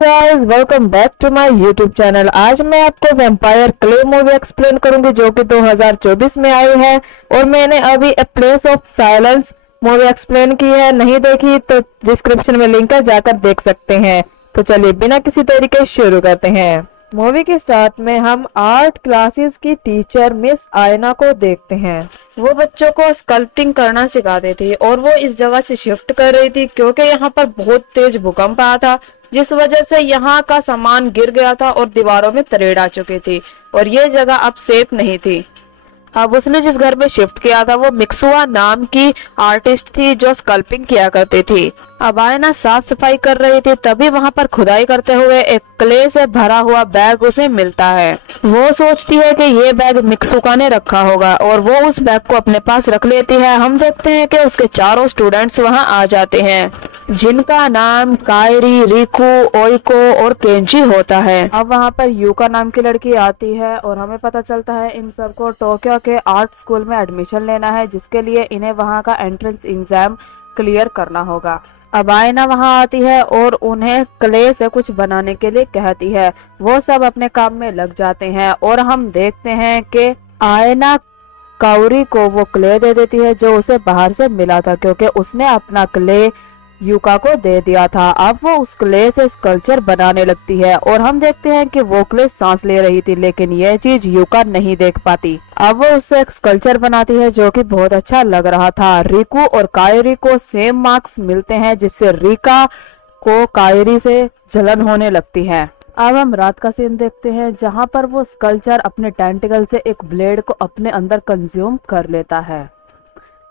Guys welcome back to my YouTube channel. आज मैं आपको वैम्पायर क्ले मूवी एक्सप्लेन करूंगी जो कि 2024 में आई है और मैंने अभी a place of silence movie explain की है। नहीं देखी तो डिस्क्रिप्शन में लिंक है, जाकर देख सकते हैं। तो चलिए बिना किसी देरी के शुरू करते हैं। मूवी के स्टार्ट में हम आर्ट क्लासेस की टीचर मिस आयना को देखते हैं। वो बच्चों को स्कल्पटिंग करना सिखाती थी और वो इस जगह से शिफ्ट कर रही थी क्योंकि यहाँ पर बहुत तेज भूकंप आया था, जिस वजह से यहाँ का सामान गिर गया था और दीवारों में तरेड़ आ चुकी थी और ये जगह अब सेफ नहीं थी। अब उसने जिस घर में शिफ्ट किया था वो मिक्सुआ नाम की आर्टिस्ट थी जो स्कल्पिंग किया करती थी। अब आयना साफ सफाई कर रही थी, तभी वहां पर खुदाई करते हुए एक क्ले से भरा हुआ बैग उसे मिलता है। वो सोचती है कि ये बैग मिक्सुका ने रखा होगा और वो उस बैग को अपने पास रख लेती है। हम देखते हैं कि उसके चारों स्टूडेंट्स वहां आ जाते हैं जिनका नाम कायरी, रिकू, ओइको और केंजी होता है। अब वहाँ पर यूका नाम की लड़की आती है और हमें पता चलता है इन सबको टोक्यो के आर्ट स्कूल में एडमिशन लेना है, जिसके लिए इन्हें वहाँ का एंट्रेंस एग्जाम क्लियर करना होगा। अब आयना वहाँ आती है और उन्हें क्ले से कुछ बनाने के लिए कहती है। वो सब अपने काम में लग जाते हैं और हम देखते हैं कि आयना काउरी को वो क्ले दे देती है जो उसे बाहर से मिला था, क्योंकि उसने अपना क्ले यूका को दे दिया था। अब वो उस क्ले से स्कल्पचर बनाने लगती है और हम देखते हैं कि वो क्ले सांस ले रही थी, लेकिन यह चीज यूका नहीं देख पाती। अब वो उससे एक स्कल्पचर बनाती है जो कि बहुत अच्छा लग रहा था। रिकू और कायरी को सेम मार्क्स मिलते हैं, जिससे रिका को कायरी से जलन होने लगती है। अब हम रात का सीन देखते हैं जहाँ पर वो स्कल्पचर अपने टेंटिकल से एक ब्लेड को अपने अंदर कंज्यूम कर लेता है।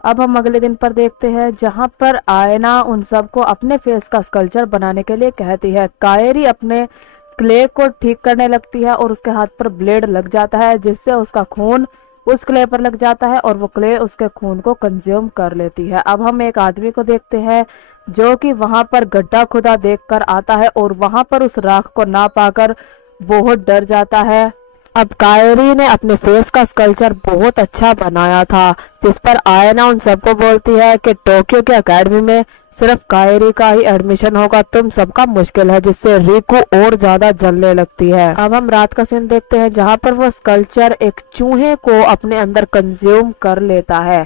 अब हम अगले दिन पर देखते हैं जहां पर आयना उन सबको अपने फेस का स्कल्पचर बनाने के लिए कहती है। कायरी अपने क्ले को ठीक करने लगती है और उसके हाथ पर ब्लेड लग जाता है, जिससे उसका खून उस क्ले पर लग जाता है और वो क्ले उसके खून को कंज्यूम कर लेती है। अब हम एक आदमी को देखते हैं जो कि वहां पर गड्ढा खुदा देखकर आता है और वहां पर उस राख को ना पाकर बहुत डर जाता है। अब कायरी ने अपने फेस का स्कल्पचर बहुत अच्छा बनाया था, जिस पर आयना उन सबको बोलती है कि टोक्यो के एकेडमी में सिर्फ कायरी का ही एडमिशन होगा, तुम सबका मुश्किल है, जिससे रिकू और ज्यादा जलने लगती है। अब हम रात का सीन देखते हैं जहां पर वो स्कल्पचर एक चूहे को अपने अंदर कंज्यूम कर लेता है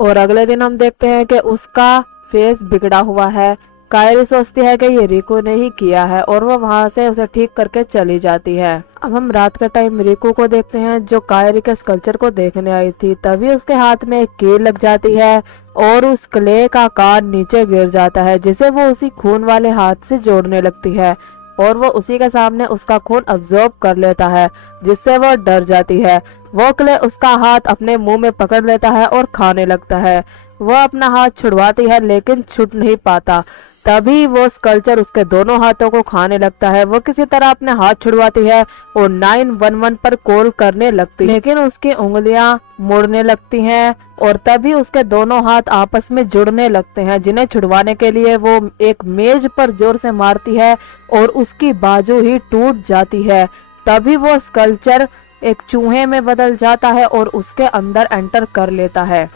और अगले दिन हम देखते हैं कि उसका फेस बिगड़ा हुआ है। कायरी सोचती है कि ये रिकू ने ही किया है और वो वहां से उसे ठीक करके चली जाती है। अब हम रात का टाइम रिकू को देखते हैं जो कायरी के स्कल्पचर को देखने आई थी। तभी उसके हाथ में एक कील लग जाती है और उस क्ले का कान नीचे गिर जाता है, जिसे वो उसी खून वाले हाथ से जोड़ने लगती है और वो उसी के सामने उसका खून अब्जॉर्ब कर लेता है, जिससे वो डर जाती है। वो क्ले उसका हाथ अपने मुंह में पकड़ लेता है और खाने लगता है। वो अपना हाथ छुड़वाती है लेकिन छूट नहीं पाता। तभी वो स्कल्पचर उसके दोनों हाथों को खाने लगता है। वो किसी तरह अपने हाथ छुड़वाती है और 911 पर कॉल करने लगती है, लेकिन उसकी उंगलियां मुड़ने लगती हैं और तभी उसके दोनों हाथ आपस में जुड़ने लगते हैं, जिन्हें छुड़वाने के लिए वो एक मेज पर जोर से मारती है और उसकी बाजू ही टूट जाती है। तभी वो स्कल्पचर एक चूहे में बदल जाता है और उसके अंदर एंटर कर लेता है।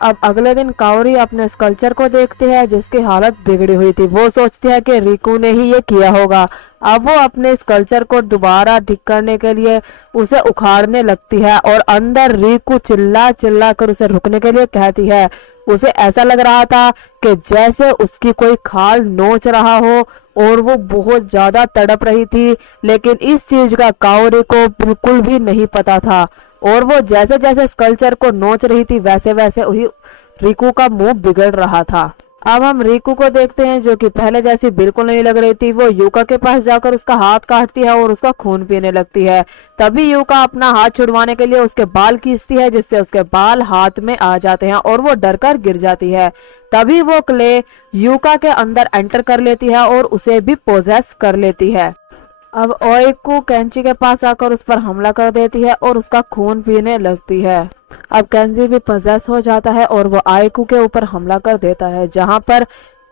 अब अगले दिन काउरी अपने स्कल्पचर को देखती है जिसकी हालत बिगड़ी हुई थी। वो सोचती है कि रिकू ने ही ये किया होगा। अब वो अपने स्कल्पचर को दोबारा ठीक करने के लिए उसे उखाड़ने लगती है और अंदर रिकू चिल्ला चिल्ला कर उसे रुकने के लिए कहती है। उसे ऐसा लग रहा था कि जैसे उसकी कोई खाल नोच रहा हो और वो बहुत ज्यादा तड़प रही थी, लेकिन इस चीज का काउरी को बिल्कुल भी नहीं पता था और वो जैसे जैसे स्कल्पचर को नोच रही थी वैसे वैसे वही रिकू का मुंह बिगड़ रहा था। अब हम रिकू को देखते हैं जो कि पहले जैसी बिल्कुल नहीं लग रही थी। वो यूका के पास जाकर उसका हाथ काटती है और उसका खून पीने लगती है। तभी यूका अपना हाथ छुड़वाने के लिए उसके बाल खींचती है, जिससे उसके बाल हाथ में आ जाते हैं और वो डर कर गिर जाती है। तभी वो क्ले यूका के अंदर एंटर कर लेती है और उसे भी पोजेस कर लेती है। अब ओइको केंची के पास आकर उस पर हमला कर देती है और उसका खून पीने लगती है। अब केंजी भी पजेस हो जाता है और वो आइकू के ऊपर हमला कर देता है, जहां पर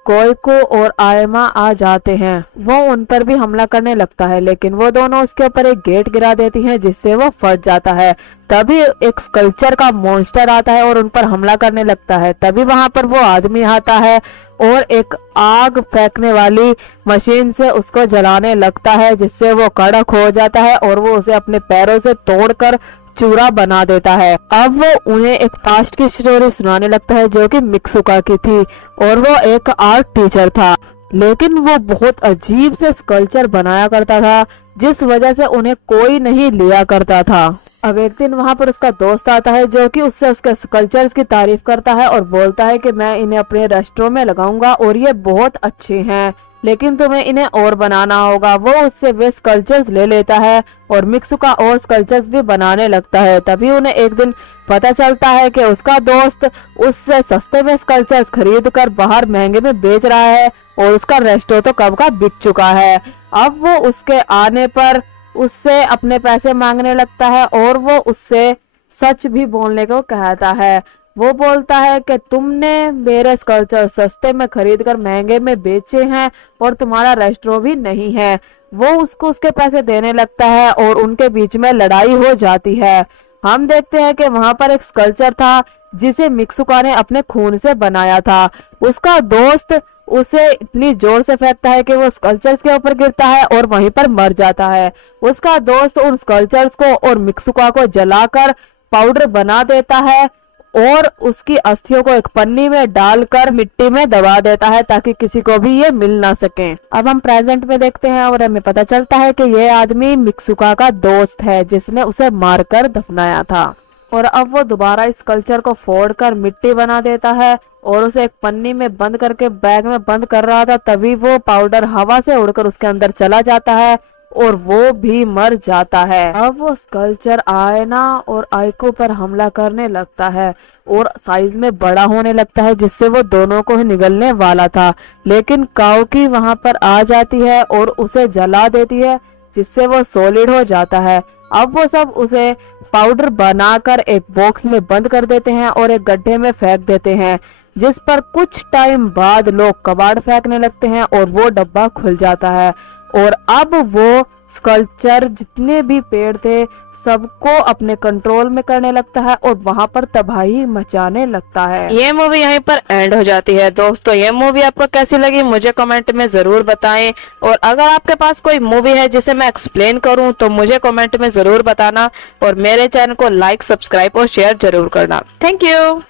कोइको और आयमा आ जाते हैं। वो उन पर भी हमला करने लगता है, लेकिन वो दोनों उसके ऊपर एक गेट गिरा देती हैं जिससे वो फट जाता है। तभी एक स्कल्पचर का मॉन्स्टर आता है और उन पर हमला करने लगता है। तभी वहां पर वो आदमी आता है और एक आग फेंकने वाली मशीन से उसको जलाने लगता है, जिससे वो कड़क हो जाता है और वो उसे अपने पैरों से तोड़कर चूरा बना देता है। अब वो उन्हें एक पास्ट की स्टोरी सुनाने लगता है जो कि मित्सुका की थी, और वो एक आर्ट टीचर था, लेकिन वो बहुत अजीब से स्कल्पचर बनाया करता था, जिस वजह से उन्हें कोई नहीं लिया करता था। अब एक दिन वहाँ पर उसका दोस्त आता है जो कि उससे उसके स्कल्पचर्स की तारीफ करता है और बोलता है कि मैं इन्हें अपने रेस्टोरेंट में लगाऊंगा और ये बहुत अच्छे हैं, लेकिन तुम्हें इन्हें और बनाना होगा। वो उससे वे स्कल्पचर्स ले लेता है और मित्सुका और स्कल्पचर्स भी बनाने लगता है। तभी उन्हें एक दिन पता चलता है कि उसका दोस्त उससे सस्ते में स्कल्पचर्स खरीद कर बाहर महंगे में बेच रहा है और उसका रेस्टोरेंट तो कब का बिक चुका है। अब वो उसके आने पर उससे अपने पैसे मांगने लगता है और वो उससे सच भी बोलने को कहता है। वो बोलता है कि तुमने मेरे स्कल्पचर सस्ते में खरीद कर महंगे में बेचे हैं और तुम्हारा रेस्टोरेंट भी नहीं है। वो उसको उसके पैसे देने लगता है और उनके बीच में लड़ाई हो जाती है। हम देखते हैं कि वहां पर एक स्कल्पचर था जिसे मित्सुका ने अपने खून से बनाया था। उसका दोस्त उसे इतनी जोर से फेंकता है कि वो स्कल्पचर्स के ऊपर गिरता है और वहीं पर मर जाता है। उसका दोस्त उन स्कल्पचर्स को और मित्सुका को जलाकर पाउडर बना देता है और उसकी अस्थियों को एक पन्नी में डालकर मिट्टी में दबा देता है ताकि किसी को भी ये मिल ना सके। अब हम प्रेजेंट में देखते हैं और हमें पता चलता है कि ये आदमी मित्सुका का दोस्त है जिसने उसे मारकर दफनाया था। और अब वो दोबारा इस कल्चर को फोड़कर मिट्टी बना देता है और उसे एक पन्नी में बंद करके बैग में बंद कर रहा था, तभी वो पाउडर हवा से उड़कर उसके अंदर चला जाता है और वो भी मर जाता है। अब वो स्कल्पचर आयना और आइको पर हमला करने लगता है और साइज में बड़ा होने लगता है, जिससे वो दोनों को ही निगलने वाला था, लेकिन काओकी वहां पर आ जाती है और उसे जला देती है, जिससे वो सॉलिड हो जाता है। अब वो सब उसे पाउडर बनाकर एक बॉक्स में बंद कर देते हैं और एक गड्ढे में फेंक देते हैं, जिस पर कुछ टाइम बाद लोग कबाड़ फेंकने लगते हैं और वो डब्बा खुल जाता है। और अब वो स्कल्पचर जितने भी पेड़ थे सबको अपने कंट्रोल में करने लगता है और वहां पर तबाही मचाने लगता है। ये मूवी यहीं पर एंड हो जाती है। दोस्तों, ये मूवी आपको कैसी लगी मुझे कमेंट में जरूर बताएं, और अगर आपके पास कोई मूवी है जिसे मैं एक्सप्लेन करूं तो मुझे कमेंट में जरूर बताना, और मेरे चैनल को लाइक, सब्सक्राइब और शेयर जरूर करना। Thank you.